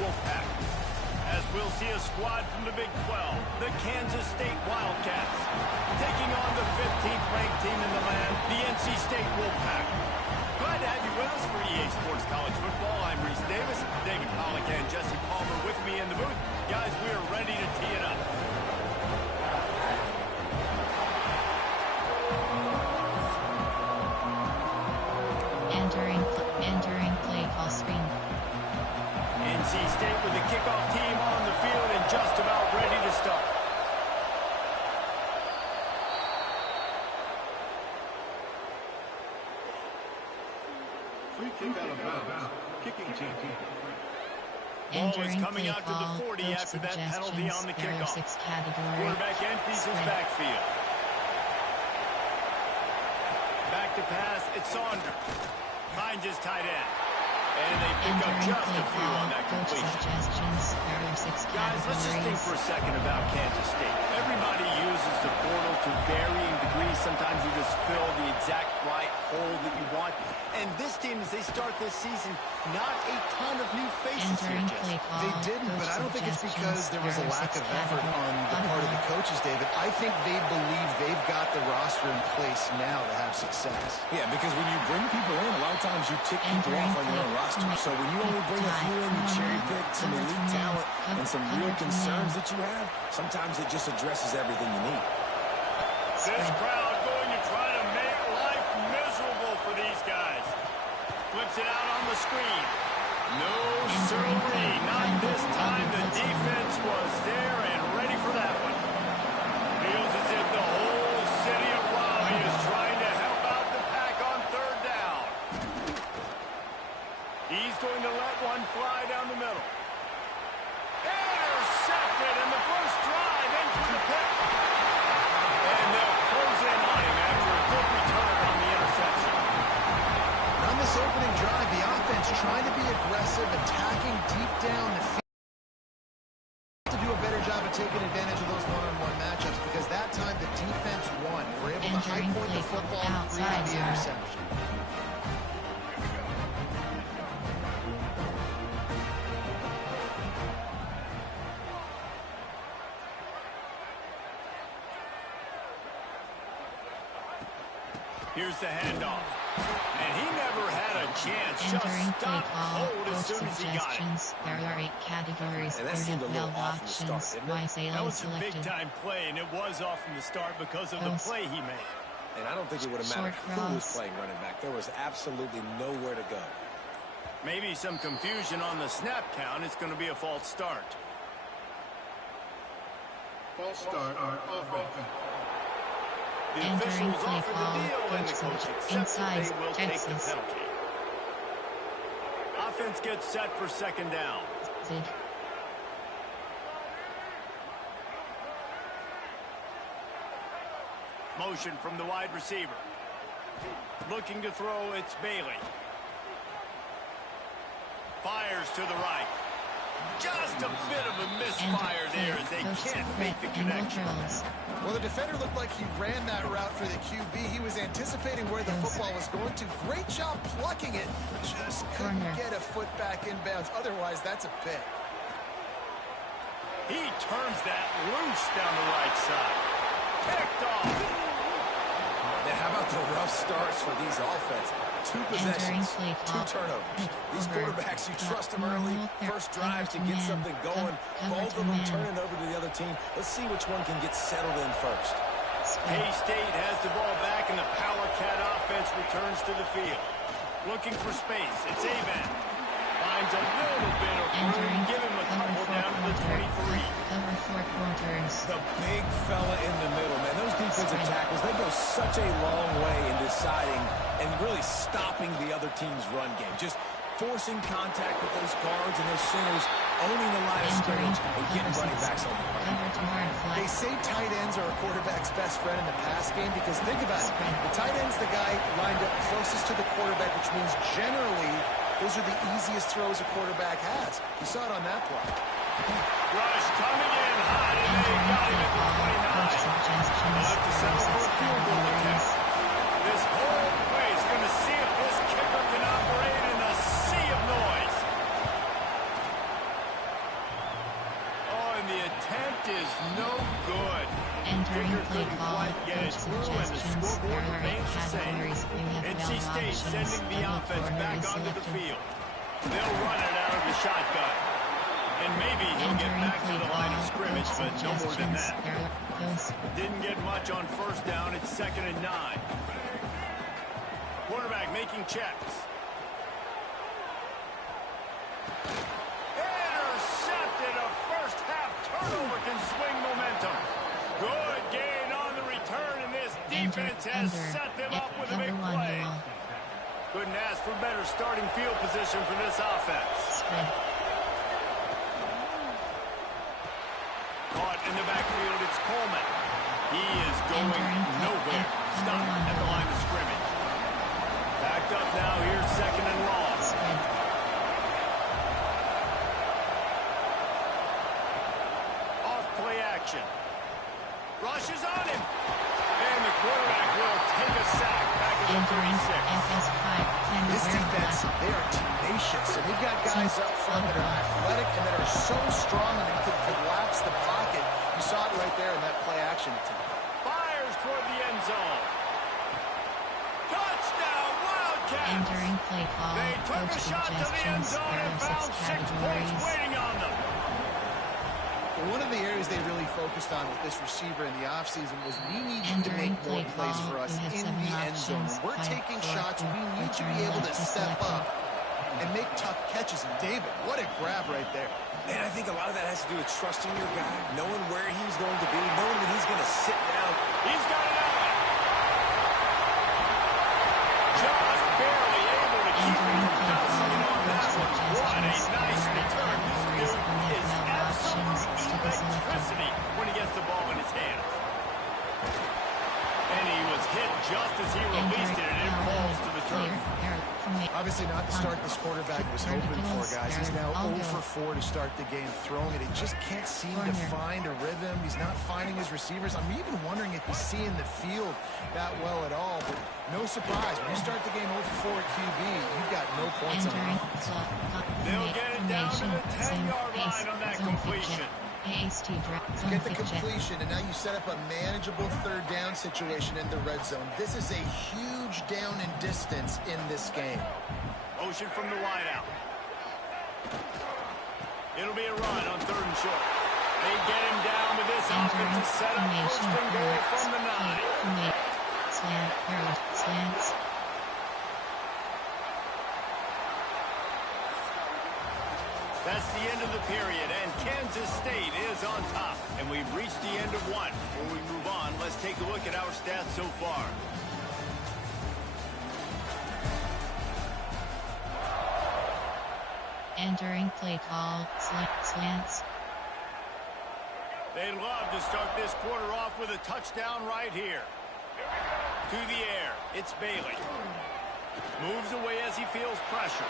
Wolfpack. As we'll see a squad from the Big 12, the Kansas State Wildcats, taking on the 15th ranked team in the land, the NC State Wolfpack. Glad to have you with us for EA Sports College Football. I'm Reese Davis, David Pollock and Jesse Palmer with me in the booth. Guys, we are ready to tee it up. Entering play call screen. NC State with the kickoff team on the field and just about ready to start. Free kick out of bounds. Kicking team. Ball is coming out to the 40 after that penalty on the kickoff. Quarterback empties his backfield. Back to pass, it's Saunders. Finds his tight end. And they pick up just a few on that completion. Guys, let's just think for a second about Kansas State. Everybody uses the portal to varying degrees. Sometimes you just fill the exact right hole that you want. And this team, as they start this season, not a ton of new faces here, Jesse. They didn't, but I don't think it's because there was a lack of effort on the part of the coaches, David. I think they believe they've got the roster in place now to have success. Yeah, because when you bring people in, a lot of times you tick people off on your own roster. So when you only bring a few in, you cherry pick some elite talent and some real concerns that you have, sometimes it just addresses everything you need. This crowd going to try to make life miserable for these guys. Flips it out on the screen. No, sirree, not this time. The defense was there and ready for that one. Feels as if the whole city of Raleigh is trying to help out the pack on third down. He's going to let one fly down the middle. Intercepted, and the first drive ends with a pick. And they'll close in on him after a good return on the interception. On this opening drive, the offense trying to be aggressive, attacking deep down the field. To do a better job of taking advantage of those one-on-one matchups, because that time the defense won. We're able to high point the football and create the interception. Here's the handoff. And he never had a chance. Just stopped cold as soon as he got it. There are 8 categories. And that seemed a little off from the start, didn't it? That was a big-time play, and it was off from the start because of the play he made. And I don't think it would have mattered who was playing running back. There was absolutely nowhere to go. Maybe some confusion on the snap count. It's going to be a false start. False start on offense. The officials offer the deal, and the coach accepts that they will take the penalty. Offense gets set for second down. Motion from the wide receiver. Looking to throw, it's Bailey. Fires to the right. Just a bit of a misfire there as they can't make the connection. Well, the defender looked like he ran that route for the QB. He was anticipating where the football was going to. Great job plucking it. Just couldn't get a foot back inbounds. Otherwise, that's a pick. He turns that loose down the right side. Picked off. Now, how about the rough starts for these offenses? 2 possessions, 2 turnovers. These quarterbacks, you trust them early. First drives to get something going. Both of them turning over to the other team. Let's see which one can get settled in first. K-State has the ball back, and the Power Cat offense returns to the field. Looking for space. It's Aven. Finds a little bit of room. Give him a couple down to the 23. The big fella in the middle, man. Those defensive tackles, they go such a long way in deciding and really stopping the other team's run game. Just forcing contact with those guards and those centers, owning the line of scrimmage, and getting running backs on the run. They say tight ends are a quarterback's best friend in the pass game because think about it. The tight end's the guy lined up closest to the quarterback, which means generally those are the easiest throws a quarterback has. You saw it on that play. Rush coming in high, and they got him at the 29. They'll have to settle for a field goal attempt. This whole play is going to see if this kicker can operate in a sea of noise. no good. Entering Kicker play couldn't call, quite get coach it through, and the suggestions. scoreboard There are 8 remains the same. categories. We have NC bell State options. sending the Double offense corner back is onto the selected. field. They'll run it out of the shotgun. And maybe he'll get Entering back to play the line of call, scrimmage, coach but no more than suggestions. that. There are those. Didn't get much on first down. It's 2nd and 9. Quarterback making checks. Intercepted. A first half turnover can swing momentum. Good gain on the return, and this defense has set them up with a big play. Couldn't ask for better starting field position for this offense. Spread. Caught in the backfield, it's Coleman. He is going nowhere. Stopped at the line of scrimmage. Backed up now, here's 2nd and long. Spread. Off play action. Rushes on him. And the quarterback will take a sack back at the Entering 36. FS5. This defense, they are tenacious, and they've got guys up front that are athletic and that are so strong that they could collapse the pocket. You saw it right there in that play action attempt. Fires toward the end zone. Touchdown, Wildcats! Entering play call, They took coach a shot to the end suggestions. zone There and are found 6 6 points categories. waiting on them. One of the areas they really focused on with this receiver in the offseason was we need you to Entering make more play plays call, for us we have in 7 the end zone. options. We're 5, taking 4, shots. We need to return be able to left is step selected. up and make tough catches. And David, what a grab right there. And I think a lot of that has to do with trusting your guy, knowing where he's going to be, knowing that he's going to sit down. He's got it out. Just barely able to keep him from bouncing on that one. What a nice return. This dude is absolute electricity when he gets the ball in his hands. And he was hit just as he released it, and it falls to the turf. Obviously not the start this quarterback was hoping for, guys. He's now 0 for 4 to start the game throwing it. He just can't seem to find a rhythm. He's not finding his receivers. I'm even wondering if he's seeing the field that well at all. But no surprise, when you start the game 0 for 4 at QB, you've got no points on him. They'll get it down to the 10-yard line on that completion. Get the completion, and now you set up a manageable 3rd down situation in the red zone. This is a huge down in distance in this game. Motion from the wideout. It'll be a run on 3rd and short. They get him down to this offense to set up 1st and goal from the 9. Slants. That's the end of the period, and Kansas State is on top. And we've reached the end of one. Before we move on, let's take a look at our stats so far. Entering play call, slants. They'd love to start this quarter off with a touchdown right here. To the air, it's Bailey. Moves away as he feels pressure.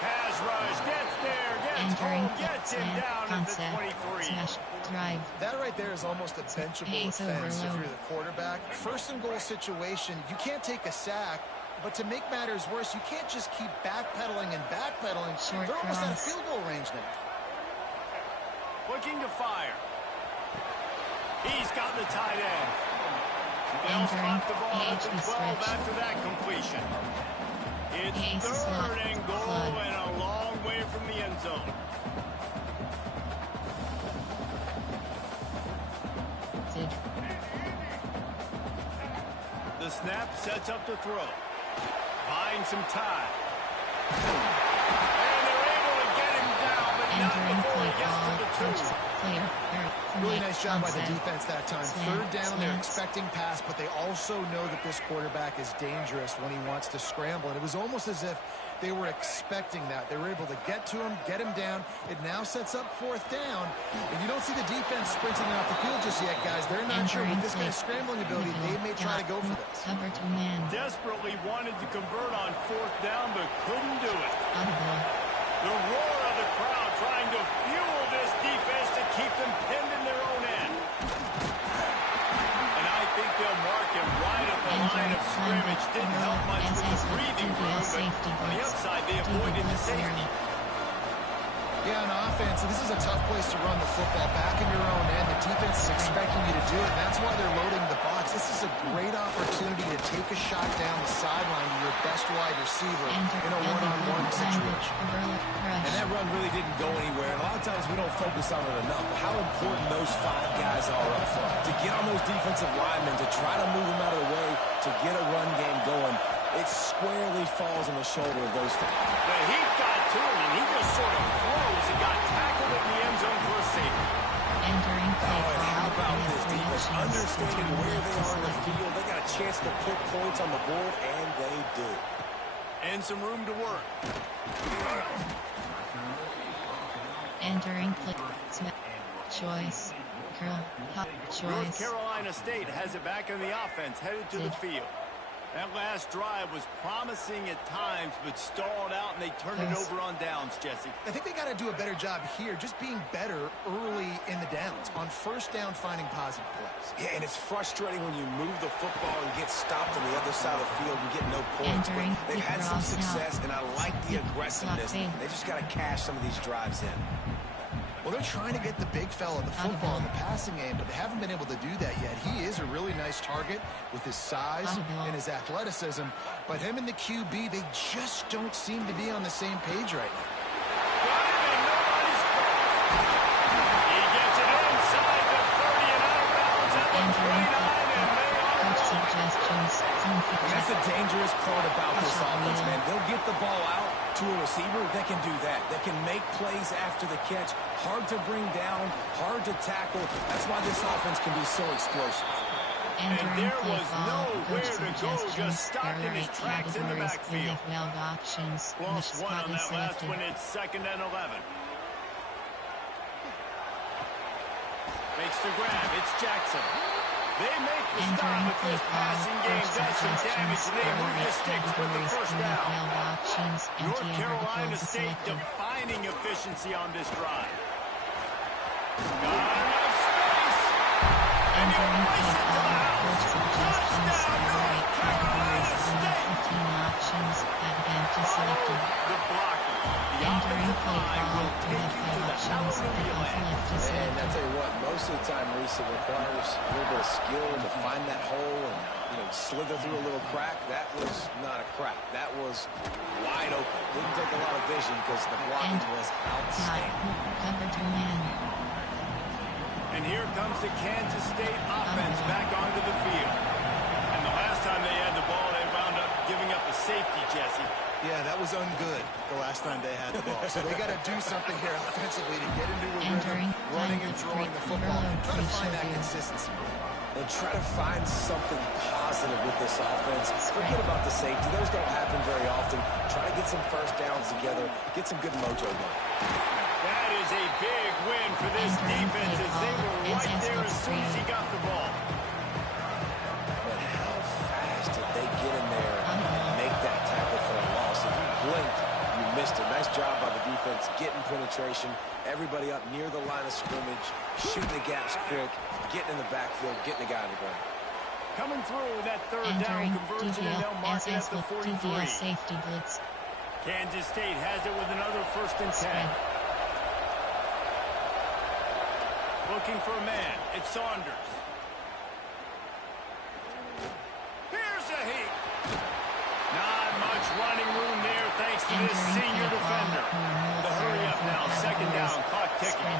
Pass rush, gets there, gets home, gets him down at the 23. Drive. That right there is almost a benchable offense if you're the quarterback. 1st and goal situation, you can't take a sack, but to make matters worse, you can't just keep backpedaling and backpedaling. They're almost out of field goal range now. Looking to fire. He's got the tight end. They'll spot the ball at the 12 after that completion. It's 3rd and goal and a long way from the end zone. The snap sets up the throw. Buying some time. And they're able to get him down, but not before he gets to the 2. Really nice job by the defense that time. 3rd down, they're expecting pass, but they also know that this quarterback is dangerous when he wants to scramble. And it was almost as if they were expecting that. They were able to get to him, get him down. It now sets up 4th down. And you don't see the defense sprinting off the field just yet, guys. They're not sure with this guy's scrambling ability. They may try to go for this. Desperately wanted to convert on 4th down, but couldn't do it. The roar of the crowd trying to fuel this defense to keep them pinned in their own end. And I think they'll mark him right at the line of scrimmage. Didn't help much with the breathing room, but safety On the blitz. upside, they David avoided the blitz safety. early. Yeah, on offense, this is a tough place to run the football. Back in your own end, the defense is expecting you to do it, and that's why they're loading the box. This is a great opportunity to take a shot down the sideline to your best wide receiver in a one-on-one situation. And that run really didn't go anywhere. And a lot of times we don't focus on it enough. But how important those 5 guys are up front. To get on those defensive linemen, to try to move them out of the way, to get a run game going, it squarely falls on the shoulder of those 5. The heat got to him, and he just sort of froze and got tackled in the end zone for a safety. Entering play Oh, and how call. about Three this defense? options. Understanding Return where left they to are in the selected. field. They got a chance to put points on the board, and they do. And some room to work. Entering play. Smith. Choice. Curl. Hot. North Choice. Carolina State has it back on the offense, headed to the field. That last drive was promising at times, but stalled out, and they turned it Yes. over on downs, Jesse. I think they got to do a better job here, just being better early in the downs, on first down, finding positive plays. Yeah, and it's frustrating when you move the football and get stopped on the other side of the field and get no points. Entering But they've had deep some cross now. success, and I like the aggressiveness. Slot They just got to cash some of these drives in. Well, they're trying to get the big fella the football in the passing game, but they haven't been able to do that yet. He is a really nice target with his size and his athleticism, but him and the QB, they just don't seem to be on the same page right now. Got him, and nobody's close. He gets it inside the 30 and out of bounds at the 29, and they are Coach gone. suggestions. And that's the dangerous part about this offense, man. They'll get the ball out to a receiver. They can do that. They can make plays after the catch. Hard to bring down, hard to tackle. That's why this offense can be so explosive. And Entering there play was call. nowhere Coach to go, suggestions. just stopped in There are his 8 tracks in the categories. backfield. 12 options. Lost Which one spot on is that last selected? one. It's 2nd and 11. Makes the grab. It's Jackson. They make the stop, Entering but play this call. passing game Coach does some damage, suggestions. and they There are move the 8 sticks with the categories. first 12 down. options. North Empty Carolina verticals is State selected. defining efficiency on this drive. Got enough space. And he'll Entering place play it to the call. house. Coach suggestions. Touchdown, There are North 8 Carolina categories. State. 15 options. Empty Follow selected. the blocker. The Entering offensive play line call. will take you to the Options. hallelujah Off land. left is And I selected. tell you what, most of the time, Reese, it requires a little bit of skill to find that hole and slither through a little crack. That was not a crack. That was wide open. Didn't take a lot of vision because the blocking was outstanding. Cover 2 man. And here comes the Kansas State offense back onto the field. And the last time they had the ball, they wound up giving up a safety, Jesse. Yeah, that was ungood the last time they had the ball. So they got to do something here offensively to get into a Entering rhythm, running and throwing the football. Try to find that consistency. And try to find something positive with this offense. Forget about the safety. Those don't happen very often. Try to get some first downs together. Get some good mojo going. That is a big win for this defense as they were right there as soon as he got the ball. But how fast did they get in there and make that tackle for a loss? If you blinked, you missed it. Nice job by the defense getting penetration. Everybody up near the line of scrimmage, shooting the gaps quick, getting in the backfield, getting the guy on the ground. Coming through with that third Entering down conversion, and they'll mark it at SS the with 43. DVL safety blitz. Kansas State has it with another 1st and 10. Spread. Looking for a man. It's Saunders. Here's a heat. Not much running room there thanks to this Entering senior play call. defender. The hurry up now. 2nd down. Clock ticking.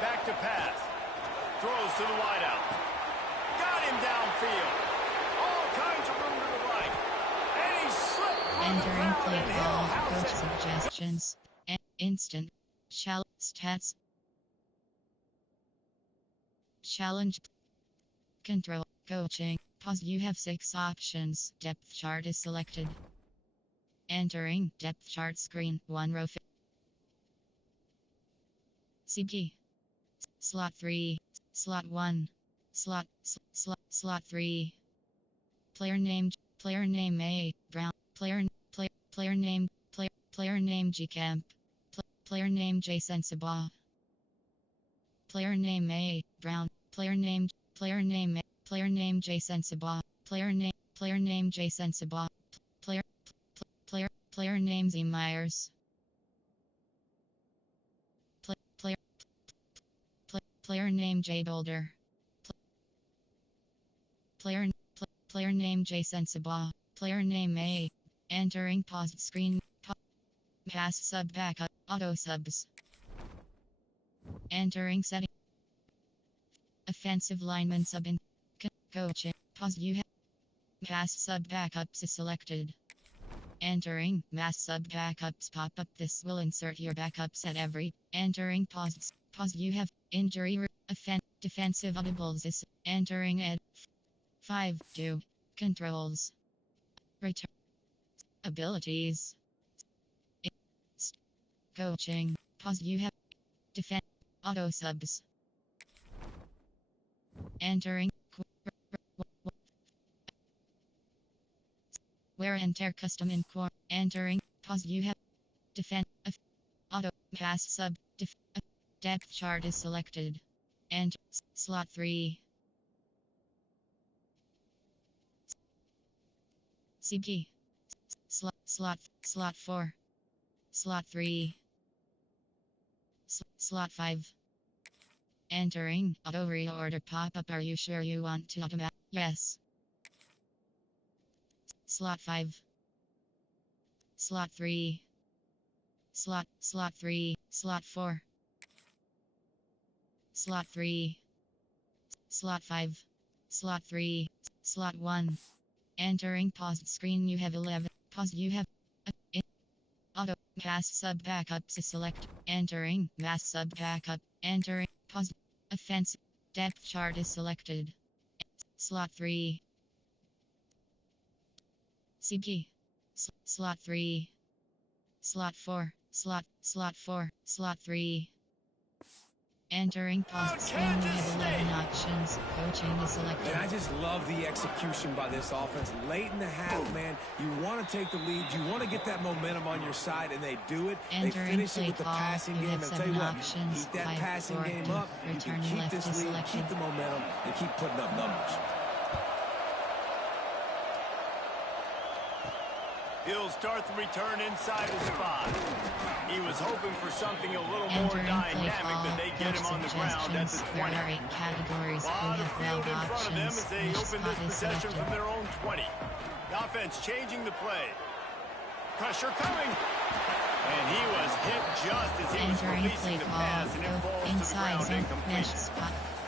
Back to pass. Throws to the wideout. Got him downfield. All kinds of room to the right. And he slipped through the Entering crowd, play and he'll call. house Coach it. suggestions. Instant. Stats. Challenge. Control. Coaching. Pause. You have 6 options. Depth chart is selected. Entering depth chart screen. 1 row. CG. Slot 3. Slot 1. Slot 3. Player name A. Brown. Player name G Camp. Player name Jason Sabah. Player name A. Brown. Player name Jason Sabah. Player name Jason Sabah. Player name Z Myers. Player name Jay Boulder. Player name Jason Sabah. Player name A. Entering paused screen. Pass sub backup. Auto subs. Entering setting. Offensive lineman sub in. Coaching. Pause you have. Pass sub backups is selected. Entering mass sub backups pop up. This will insert your backups at every. Entering pause. Pause you have. Injury. Defensive audibles is. Entering at 5-2. Controls. Return. Abilities. Coaching. Pause you have. Defend. Auto subs. Entering. Wear and tear custom in core. Entering. Pause you have. Defend. Auto. Pass sub. Depth chart is selected. And slot 3. CP. Slot 4. Slot 3. Slot 5. Entering. Auto reorder pop-up. Are you sure you want to automatic? Yes. Slot 5. Slot 3. Slot 3. Slot 4. Slot 3. Slot 5. Slot 3. Slot 1. Entering paused screen. You have 11. Pause you have. Auto. Pass sub backups is select. Entering. Mass sub backup. Entering. Pause. Offensive. Depth chart is selected. Slot 3. CP. Slot 3. Slot 4. Slot 4. Slot 3. Entering paused screen. We have 11 options. Coaching is selected. And I just love the execution by this offense. Late in the half, man, you want to take the lead. You want to get that momentum on your side, and they do it. They finish it with the passing game. I'll tell you what, keep that passing game up. You can keep this lead, keep the momentum, and keep putting up numbers. He'll start the return inside his spot. He was hoping for something a little more dynamic, but they get him on the ground at the 20. Categories. A lot of field in front of them as they open this possession from their own 20. The offense changing the play. Pressure coming. And he was hit just as he was releasing the pass, and it falls to the ground incomplete.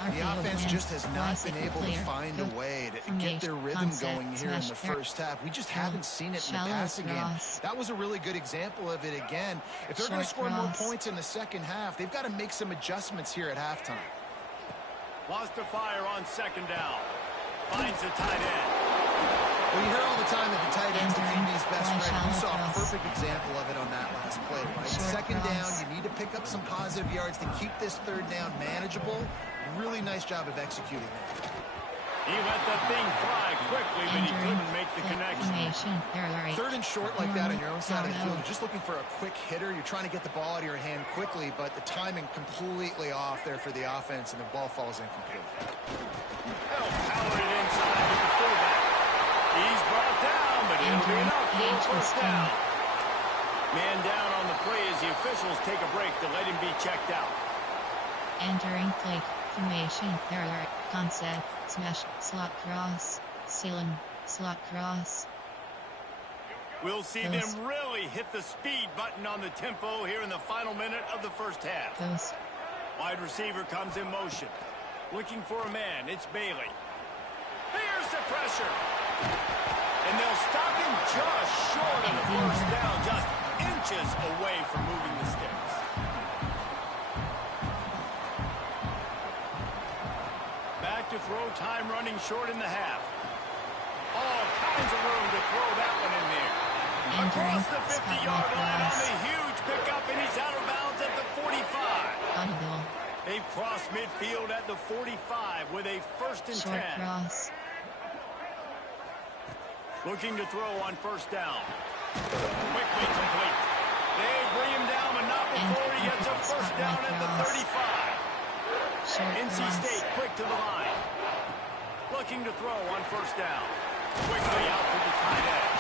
The offense just has not been able to find a way to get their rhythm going here in the first half. We just haven't seen it in the passing game. That was a really good example of it again. If they're going to score more points in the second half, they've got to make some adjustments here at halftime. Lost a fire on second down. Finds the tight end. Well, you hear all the time that the tight end's the QB's best friend. We saw a perfect example of it on that last play, right? Second down, you need to pick up some positive yards to keep this third down manageable. Really nice job of executing that. He let that thing fly quickly, but he couldn't make the connection. Third and short like that on your own side of the field. You're just looking for a quick hitter. You're trying to get the ball out of your hand quickly, but the timing completely off there for the offense, and the ball falls incomplete. They'll power it inside with the fullback. He's brought down, but it'll be enough for a first down. Man down on the play as the officials take a break to let him be checked out. Entering play formation, error, concept, smash, slot cross, ceiling, slot cross. We'll see them really hit the speed button on the tempo here in the final minute of the first half. Wide receiver comes in motion. Looking for a man, it's Bailey. Here's the pressure. And they'll stop him just short of the first down, just inches away from moving the sticks. Back to throw, time running short in the half. All kinds of room to throw that one in there. Across the 50-yard line on the huge pickup, and he's out of bounds at the 45. They've crossed midfield at the 45 with a first and 10. Cross. Looking to throw on first down. Quickly complete. They bring him down, but not before he gets a first down at the 35. NC State quick to the line. Looking to throw on first down. Quickly out to the tight end.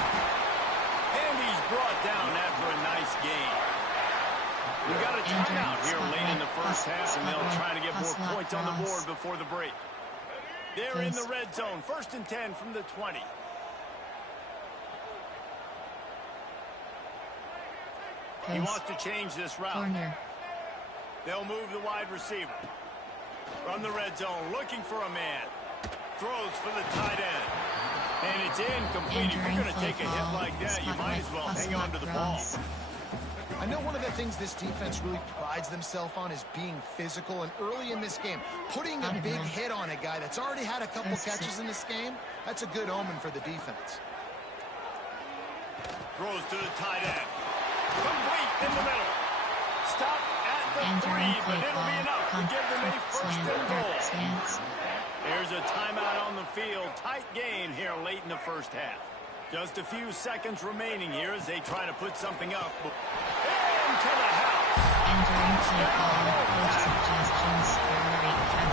And he's brought down after a nice gain. We got a timeout here late in the first half, and they'll try to get more points on the board before the break. They're in the red zone. 1st and 10 from the 20. He wants to change this route. Corner. They'll move the wide receiver. From the red zone, looking for a man. Throws for the tight end. And it's incomplete. If you're going to take a hit like that, you might as well hang on to the ball. I know one of the things this defense really prides themselves on is being physical, and early in this game, putting a big hit on a guy that's already had a couple catches in this game, that's a good omen for the defense. Throws to the tight end. Complete in the middle. Stop at the 3, but it'll be enough to give them a 1st and goal. There's a timeout on the field. Tight game here late in the first half. Just a few seconds remaining here as they try to put something up. Into the house. Entering play call. Coach suggestions.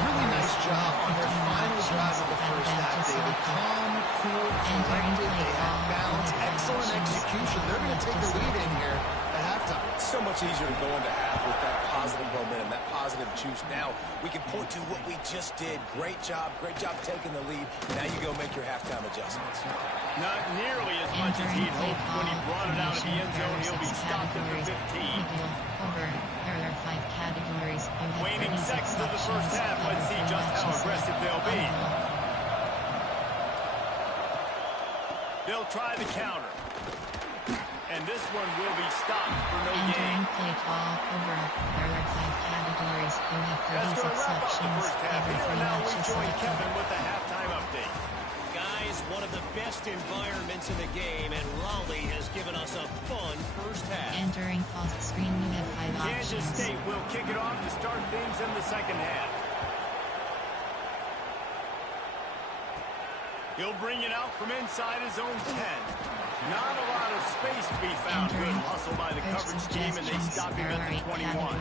Really nice job on their final drive of the first half, David. Calm, cool, collected. They had balance. Excellent execution. They're going to take the lead in here at halftime. It's so much easier to go into half with that positive momentum, that positive juice. Now we can point to what we just did. Great job taking the lead. Now you go make your halftime adjustments. Not nearly as much as he'd hoped when he brought it out of the end zone. He'll be stopped at the 15. There are 5 categories. Waning seconds of the first half. Let's see just how aggressive they'll be. They'll try the counter. And this one will be stopped for no gain. Play call over. There are 5 categories. You have 36 That's going to wrap up the sections. first half. Here now we join Kevin with the halftime update. Guys, one of the best environments in the game, and Raleigh has given us a fun first half. Entering pause screen, you have 5 Kansas options. State will kick it off to start things in the second half. He'll bring it out from inside his own 10. Not a lot of space to be found. Good hustle by the coverage team, and they stop him at the 21.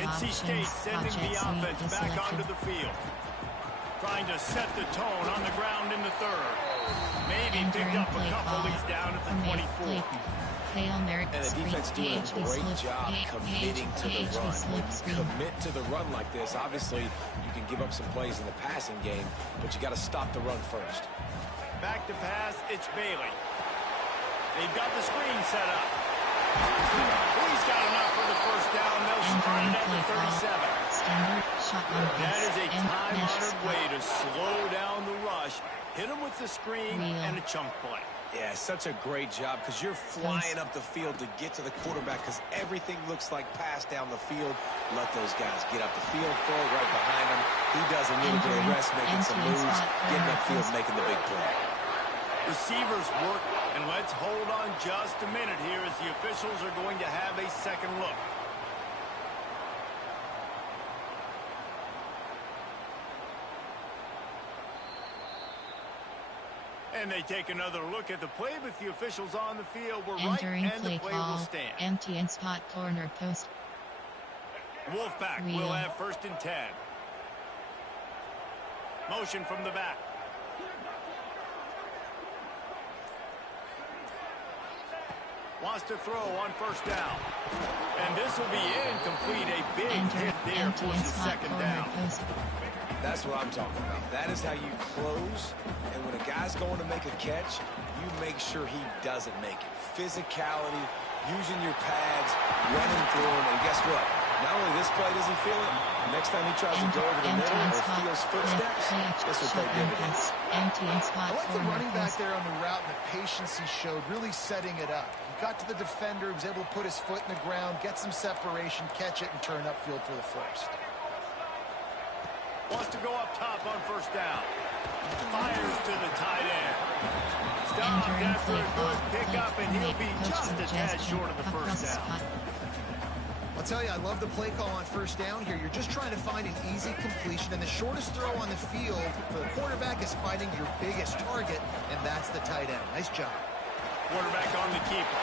NC State sending the offense back onto the field. Trying to set the tone on the ground in the 3rd. Maybe picked up a couple. He's down at the 24. And the defense doing a great job committing to the run. Commit to the run like this. Obviously, you can give up some plays in the passing game, but you got to stop the run first. Back to pass, it's Bailey. They've got the screen set up. He's got enough for the first down. They'll start it at the 37. That is a time-honored way to slow down the rush, hit him with the screen, and a chunk play. Yeah, such a great job because you're flying up the field to get to the quarterback because everything looks like pass down the field. Let those guys get up the field, throw it right behind him. He does a little bit of rest, making some moves, getting upfield, making the big play. Receivers work, and let's hold on just a minute here as the officials are going to have a second look. And they take another look at the play, but the officials on the field were right, and the play will stand. Empty and spot corner post. Wolfpack will have 1st and 10. Motion from the back. Wants to throw on 1st down. And this will be incomplete. A big hit there for the 2nd down. That's what I'm talking about. That is how you close. And when a guy's going to make a catch, you make sure he doesn't make it. Physicality, using your pads, running through him. And guess what? Not only this play does he feel it, next time he tries to go over the middle or feels footsteps, this will play dividends. I like the running back there on the route and the patience he showed, really setting it up. He got to the defender, he was able to put his foot in the ground, get some separation, catch it, and turn upfield for the 1st. Wants to go up top on 1st down. Fires to the tight end. Stopped after a good pickup, and he'll be just a tad short of the 1st down. I'll tell you, I love the play call on 1st down here. You're just trying to find an easy completion, and the shortest throw on the field for the quarterback is finding your biggest target, and that's the tight end. Nice job. Quarterback on the keeper.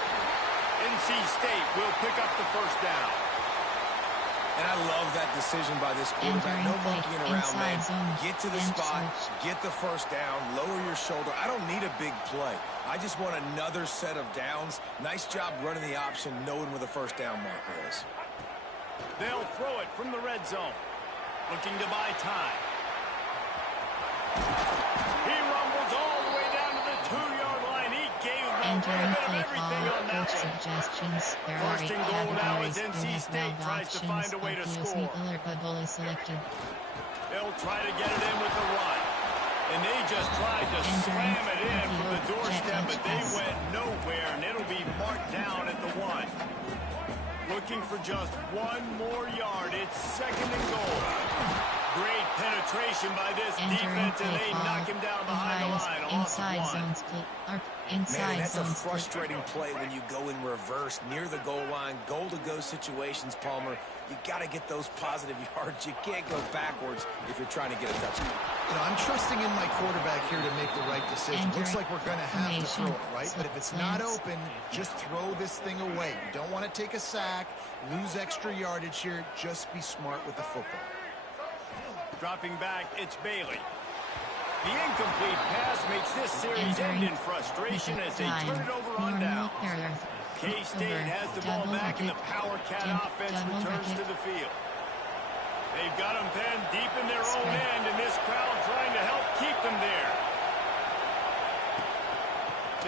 NC State will pick up the 1st down. And I love that decision by this quarterback. No monkeying around, man. Get to the spot, get the first down, lower your shoulder. I don't need a big play. I just want another set of downs. Nice job running the option, knowing where the first down marker is. They'll throw it from the red zone. Looking to buy time. He rumbles all the way down to the 2-yard line. He gave them a bit of everything on that one. Suggestions. First and goal now as NC State tries to find a way to score. They'll try to get it in with the run. And they just tried to slam it in from the doorstep, but they went nowhere, and it'll be marked down at the 1. Looking for just one more yard. It's second and goal. Great penetration by this defense, and they knock him down behind the line. A loss of 1. Man, that's a frustrating play when you go in reverse near the goal line. Goal-to-go situations, Palmer. You got to get those positive yards. You can't go backwards if you're trying to get a touchdown. You know, I'm trusting in my quarterback here to make the right decision. Looks like we're going to have to throw it, right? But if it's not open, just throw this thing away. You don't want to take a sack, lose extra yardage here. Just be smart with the football. Dropping back, it's Bailey. The incomplete pass makes this series end in frustration as they turn it over on down. K-State has the ball back, and the Power Cat offense returns to the field. They've got them penned deep in their own end, and this crowd trying to help keep them there.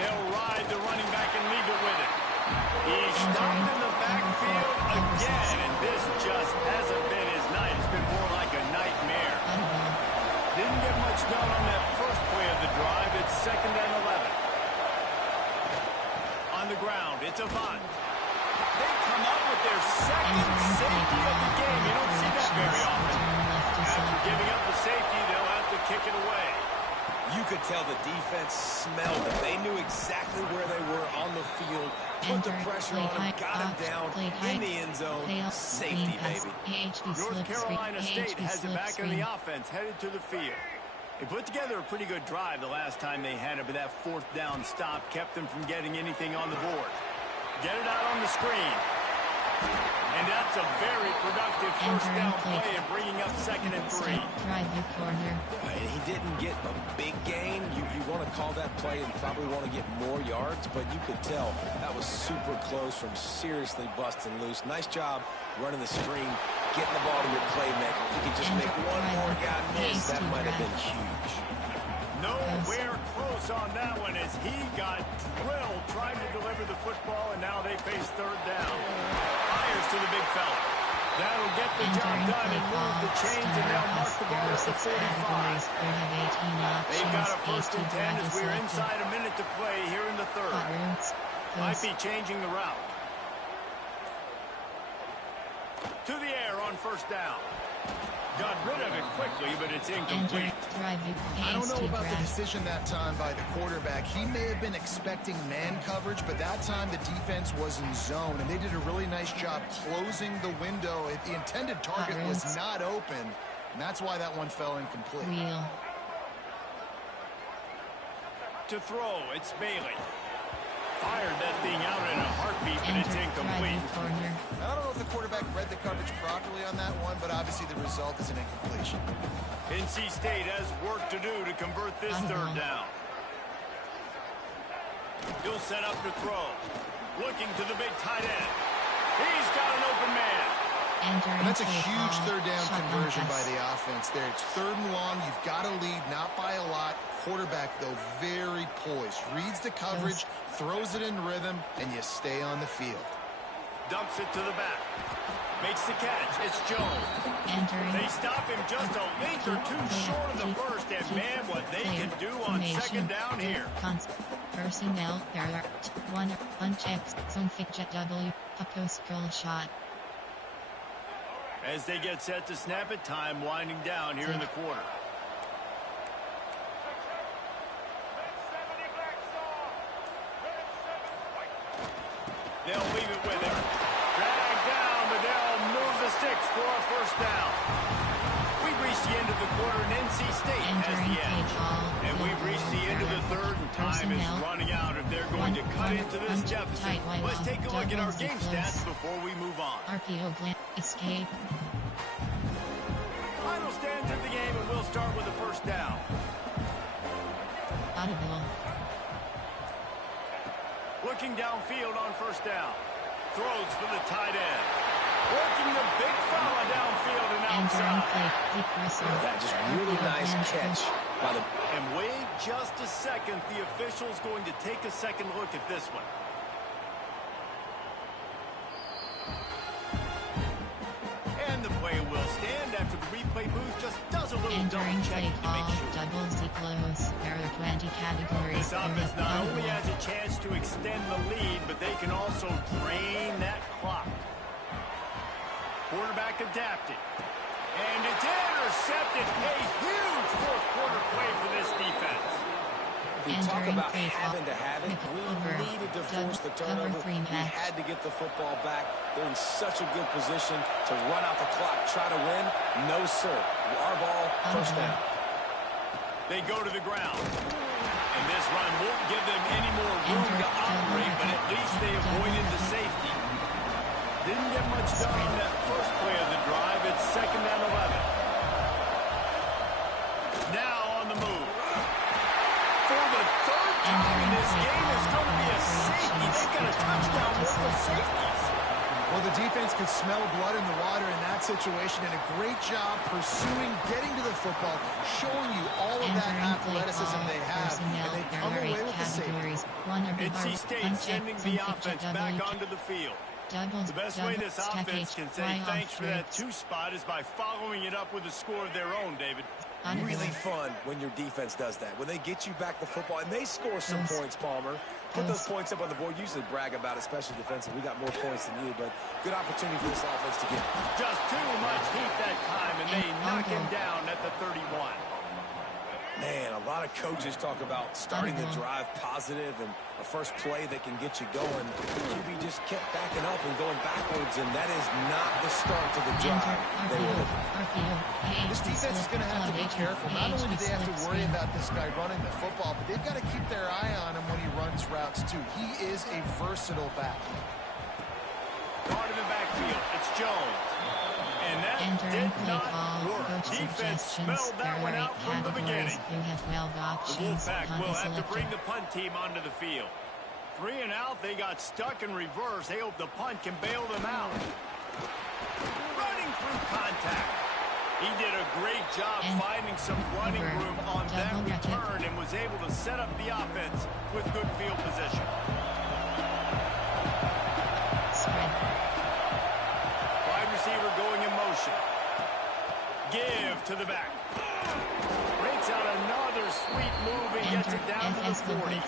They'll ride the running back and leave it with him. He's stopped in the backfield again, and this just hasn't been his night. It's been more like a nightmare. Didn't get much done on that first play of the drive. It's second and 11. On the ground, it's Avant. They come up with their second safety of the game. You don't see that very often. After giving up the safety, they'll have to kick it away. You could tell the defense smelled it. They knew exactly where they were on the field, put the pressure on him, got him down in the end zone. Safety, baby. North Carolina State has it back in the offense, headed to the field. They put together a pretty good drive the last time they had it, but that fourth down stop kept them from getting anything on the board. Get it out on the screen. And that's a very productive first down play and bringing up second and 3. He didn't get a big gain. You want to call that play and probably want to get more yards, but you could tell that was super close from seriously busting loose. Nice job running the screen, getting the ball to your playmaker. If you could just make one more guy miss, that might have been huge. Nowhere close on that one as he got drilled trying to deliver the football, and now they face third down. Fires to the big fella. That'll get the job done and move the chains, and they'll mark the ball at the 45. They've got a first and 10 as we're inside a minute to play here in the third. Might be changing the route. To the air on first down. Got rid of it quickly, but it's incomplete. I don't know about the decision that time by the quarterback. He may have been expecting man coverage, but that time the defense was in zone, and they did a really nice job closing the window. The intended target was not open, and that's why that one fell incomplete. To throw, it's Bailey. Fired that thing out in a heartbeat, but it's incomplete. I don't know if the quarterback read the coverage properly on that one, but obviously the result is an incompletion. NC State has work to do to convert this third down. He'll set up to throw. Looking to the big tight end. He's got an open man. And that's a huge third down conversion by the offense there. It's third and long. You've got to lead, not by a lot. Quarterback, though, very poised. Reads the coverage, throws it in rhythm, and you stay on the field. Dumps it to the back. Makes the catch. It's Jones. They stop him just a length or two short of the first, and man, what they can do on second down here. Personnel error. 1 unchecked. Zone fidget W. A post goal shot. As they get set to snap it, time winding down here in the quarter. They'll leave it with him. Drag down, but they'll move the sticks for a first down. We've reached the end of the quarter, and NC State has the edge. And we've reached the end of the third, and time is running out if they're going to cut into this deficit. Let's take a look at our game stats before we move on. RPO Escape. Final stands of the game, and we'll start with the first down. Audible. Looking downfield on first down. Throws for the tight end. Working the big fella downfield and Entering outside. play. Deep whistle. That just really nice catch by the... And wait just a second. The official's going to take a second look at this one. And the play will stand after the replay booth just does a little Entering double check play to call. make sure. Double Z close. There are 20 categories. This offense not only has a chance to extend the lead, but they can also drain that clock. Quarterback adapted. And it's intercepted. A huge fourth quarter play for this defense. We talk Entering about play having to call. have it. We Cover. needed to Cover force the turnover. three We match. had to get the football back. They're in such a good position to run out the clock, try to win. No, sir. Our ball, first down. They go to the ground. And this run won't give them any more room to operate, but at least they avoided the safety. Didn't get much done on that first play of the drive. It's second and 11. Now on the move. For the third time in this game, it's going to be a safety. They've got a touchdown with the safeties. Well, the defense could smell blood in the water in that situation, and a great job pursuing, getting to the football, showing you all of that athleticism they have, and they come away with the safety. NC State sending the offense back onto the field. The best way this offense can say thanks for that two spot is by following it up with a score of their own, David. Really fun when your defense does that. When they get you back the football, and they score some points, Palmer. Put those points up on the board. Usually brag about it, especially defensive. We got more points than you, but good opportunity for this offense to get. Just too much heat that time, and they knock him down at the 31. Man, a lot of coaches talk about starting the drive positive and a first play that can get you going. QB just kept backing up and going backwards, and that is not the start to the drive they were looking for. This defense is going to have to be careful. Not only do they have to worry about this guy running the football, but they've got to keep their eye on him when he runs routes, too. He is a versatile back. Guard in the backfield. It's Jones. And that Entering did play not call. work. Coach Defense suggestions. smelled that There one are out 8 from the categories. beginning. You have 12 The options. Wolfpack will have to Selected. bring the punt team onto the field. 3 and out. They got stuck in reverse. They hope the punt can bail them out. Running through contact. He did a great job finding some running room on that return and was able to set up the offense with good field position. Spread. Wide receiver going in motion. Give to the back. Breaks out another sweet move and gets it down to the 40.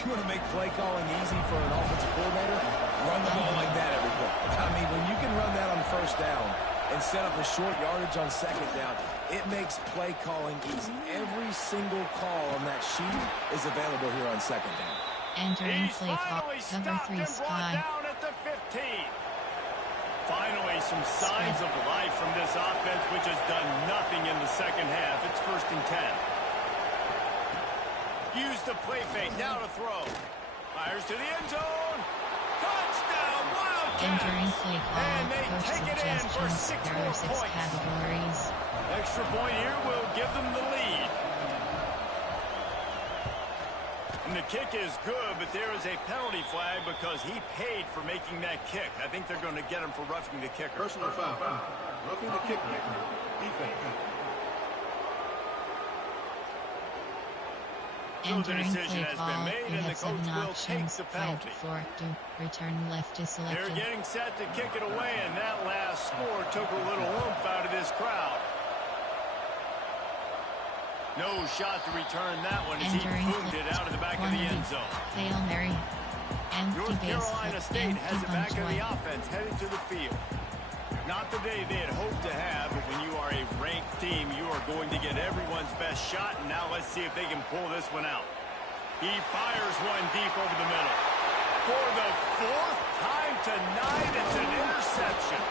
You want to make play calling easy for an offensive coordinator? Run the ball like that every play. I mean, when you can run that on first down and set up a short yardage on second down, it makes play calling easy. Every single call on that sheet is available here on second down. Entering He's play call. finally Cover stopped 3 and brought Sky. down at the 15. Finally, some signs of life from this offense, which has done nothing in the second half. It's 1st and 10. Use the play fake. Now to throw. Fires to the end zone. Touchdown, Entering Wildcats. play call. And they Coach take it in for suggestions. 6 There more are 6 points. categories. Extra point here will give them the lead. And the kick is good, but there is a penalty flag because he paid for making that kick. I think they're going to get him for roughing the kicker. Personal foul. Roughing the kicker. Defense. So the Entering decision play has been call. made, You and the have 7 coach will take options. the penalty. 5, 4, 2. Return left is They're selected. getting set to kick it away, and that last score took a little oomph out of this crowd. No shot to return that one as he Entering boomed it out of the back of the end zone. Hail Mary. Empty North base Carolina hit. State has Empty it back punch in the one. offense, headed to the field. Not the day they had hoped to have, but when you are a ranked team, you are going to get everyone's best shot, and now let's see if they can pull this one out. He fires one deep over the middle. For the 4th time tonight, it's an interception.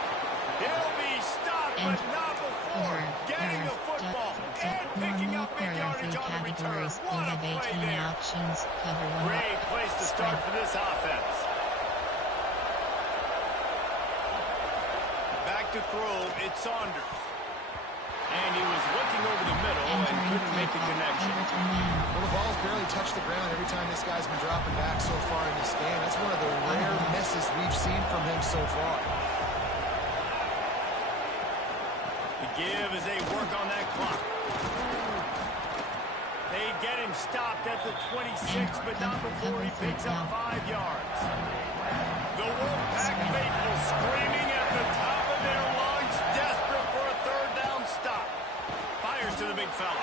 He'll be stopped, but not before getting the football and picking up big yardage on the return. What a play there. Options. Cover 1. Great place to start for this offense. back to throw. It's Saunders. And he was looking over the middle and couldn't make a connection. Well, the ball's barely touched the ground every time this guy's been dropping back so far in this game. That's one of the rare misses we've seen from him so far. The give as they work on that clock. They get him stopped at the 26, but not before he picks up 5 yards. The Wolfpack faithful screaming at the top of their lungs, desperate for a third down stop. Fires to the big fella.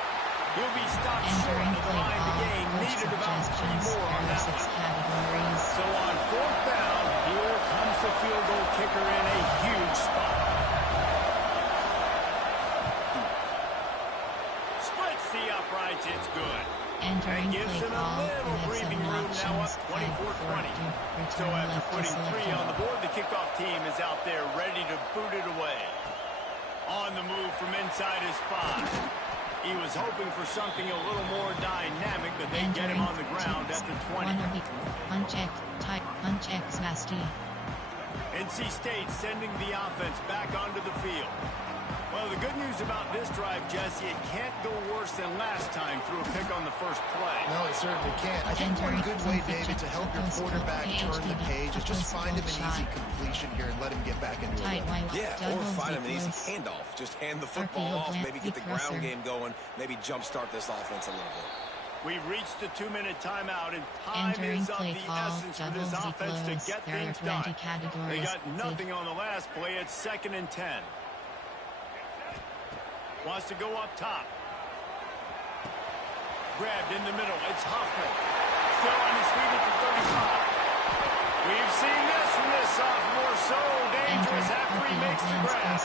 He'll be stopped short of the line to gain. Needed about 3 more on that one. So on 4th down, here comes the field goal kicker in a huge spot. Splits the uprights. It's good. And gives him a little breathing room now up 24-20. So after putting 3 on the board, the kickoff team is out there ready to boot it away. On the move from inside his 5. He was hoping for something a little more dynamic, but they get him on the ground at the 20. Uncheck, Svasti. NC State sending the offense back onto the field. Well, the good news about this drive, Jesse, it can't go worse than last time through a pick on the first play. No, it certainly can't. I think one good way, David, to help your quarterback turn the page is just find him an easy completion here and let him get back into it. Yeah, or find him an easy handoff. Just hand the football off, maybe get the ground game going, maybe jumpstart this offense a little bit. We've reached the 2-minute timeout, and time is of the essence for this offense to get things done. They got nothing on the last play. It's 2nd and 10. Wants to go up top. Grabbed in the middle. It's Hoffman. Still on his feet at the 35. We've seen this from this sophomore. So dangerous after he makes the grab.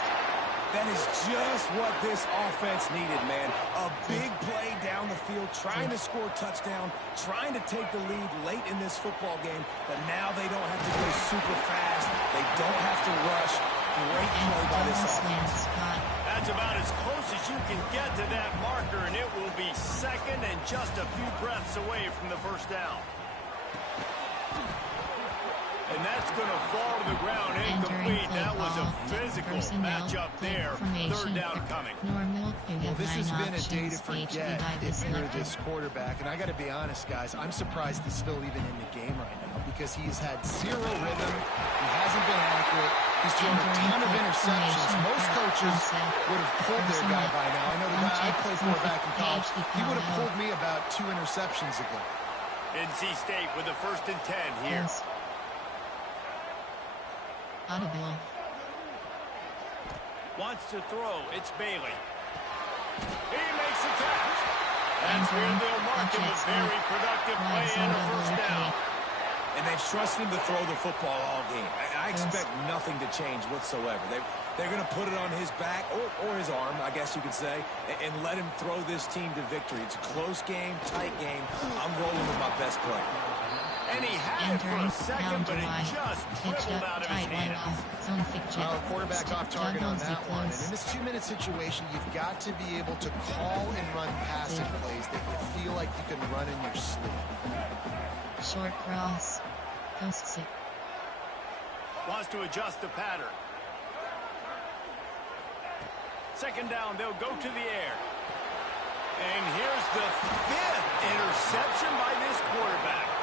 That is just what this offense needed, man. A big play down the field, trying to score a touchdown, trying to take the lead late in this football game, but now they don't have to go super fast. They don't have to rush. Great play by this offense. That's about as close as you can get to that marker, and it will be 2nd and just a few breaths away from the first down. And that's going to fall to the ground incomplete. That was a physical matchup there. 3rd down coming. Well, this has been a day to forget if you're this quarterback. And I got to be honest, guys, I'm surprised he's still even in the game right now because he's had 0 rhythm. He hasn't been accurate. He's thrown a ton of interceptions. Most coaches would have pulled their guy by now. I know the guy I played for back in college, he would have pulled me about 2 interceptions ago. NC State with a 1st and 10 here. Audible. Wants to throw. It's Bailey. He makes the catch. That's where they'll mark him a very productive play and a 1st down. And they've trusted him to throw the football all game. I expect nothing to change whatsoever. They're going to put it on his back, or his arm, I guess you could say, and let him throw this team to victory. It's a close game, tight game. I'm rolling with my best player. And he had it for a second, but it just dribbled out of his hands. Well, quarterback off target on that one. And in this 2-minute situation, you've got to be able to call and run passing plays that you feel like you can run in your sleep. Short cross. Post it. Wants to adjust the pattern. 2nd down, they'll go to the air. And here's the 5th interception by this quarterback.